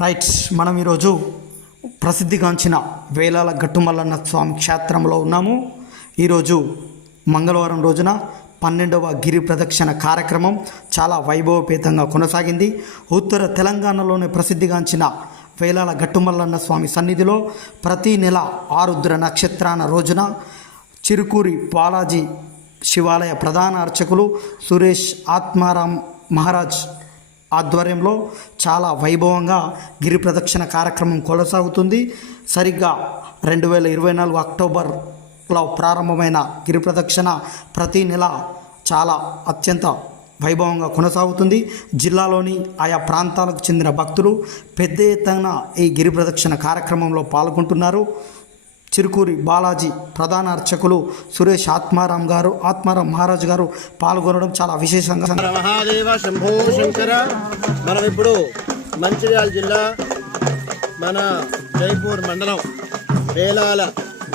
Right మనం ఈరోజు ప్రసిద్ధిగాంచిన వేలాల గట్టుమల్లన్న స్వామి క్షేత్రంలో ఉన్నాము. ఈరోజు మంగళవారం రోజున పన్నెండవ గిరి ప్రదక్షిణ కార్యక్రమం చాలా వైభవపేతంగా కొనసాగింది. ఉత్తర తెలంగాణలోనే ప్రసిద్ధిగాంచిన వేలాల గట్టుమల్లన్న స్వామి సన్నిధిలో ప్రతి నెల ఆరుద్ర నక్షత్రాన రోజున చిరుకూరి బాలాజీ శివాలయ ప్రధాన అర్చకులు సురేష్ ఆత్మారాం మహారాజ్ ఆధ్వర్యంలో చాలా వైభవంగా గిరి ప్రదక్షిణ కార్యక్రమం కొనసాగుతుంది. సరిగ్గా రెండు వేల ఇరవై నాలుగు అక్టోబర్లో ప్రారంభమైన గిరి ప్రదక్షిణ ప్రతి నెల చాలా అత్యంత వైభవంగా కొనసాగుతుంది. జిల్లాలోని ఆయా ప్రాంతాలకు చెందిన భక్తులు పెద్ద ఎత్తున ఈ గిరి ప్రదక్షిణ కార్యక్రమంలో పాల్గొంటున్నారు. చిరుకూరి బాలాజీ ప్రధాన అర్చకులు సురేష్ ఆత్మారాం గారు ఆత్మారాం మహారాజ్ గారు పాల్గొనడం చాలా విశేషంగా మహాదేవ శంభో శంకర. మనం ఇప్పుడు మంచిర్యాల జిల్లా మన జైపూర్ మండలం వేలాల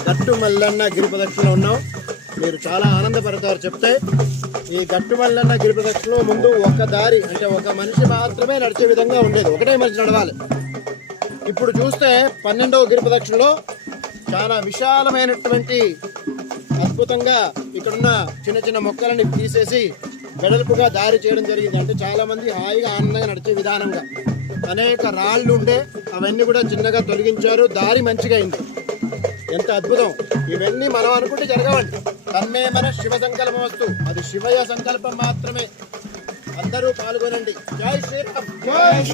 గట్టు మల్లన్న గిరి ప్రదక్షిణలో ఉన్నాం. మీరు చాలా ఆనందపడతారు చెప్తే. ఈ గట్టు మల్లన్న గిరి ప్రదక్షిణలో ముందు ఒక దారి అంటే ఒక మనిషి మాత్రమే నడిచే విధంగా ఉండేది. ఒకటే మనిషి నడవాలి. ఇప్పుడు చూస్తే పన్నెండవ గిరి ప్రదక్షిణలో చాలా విశాలమైనటువంటి అద్భుతంగా ఇక్కడున్న చిన్న చిన్న మొక్కలని తీసేసి వెడల్పుగా దారి చేయడం జరిగింది. అంటే చాలా మంది హాయిగా ఆనందంగా నడిచే విధానంగా. అనేక రాళ్ళు ఉండే అవన్నీ కూడా చిన్నగా తొలగించారు. దారి మంచిగా అయింది. ఎంత అద్భుతం. ఇవన్నీ మనం అనుకుంటే జరగవండి. తన్మే మన శివ సంకల్పం వస్తు. అది శివయ సంకల్పం మాత్రమే. అందరూ పాల్గొనండి. జై శ్రీరామ్.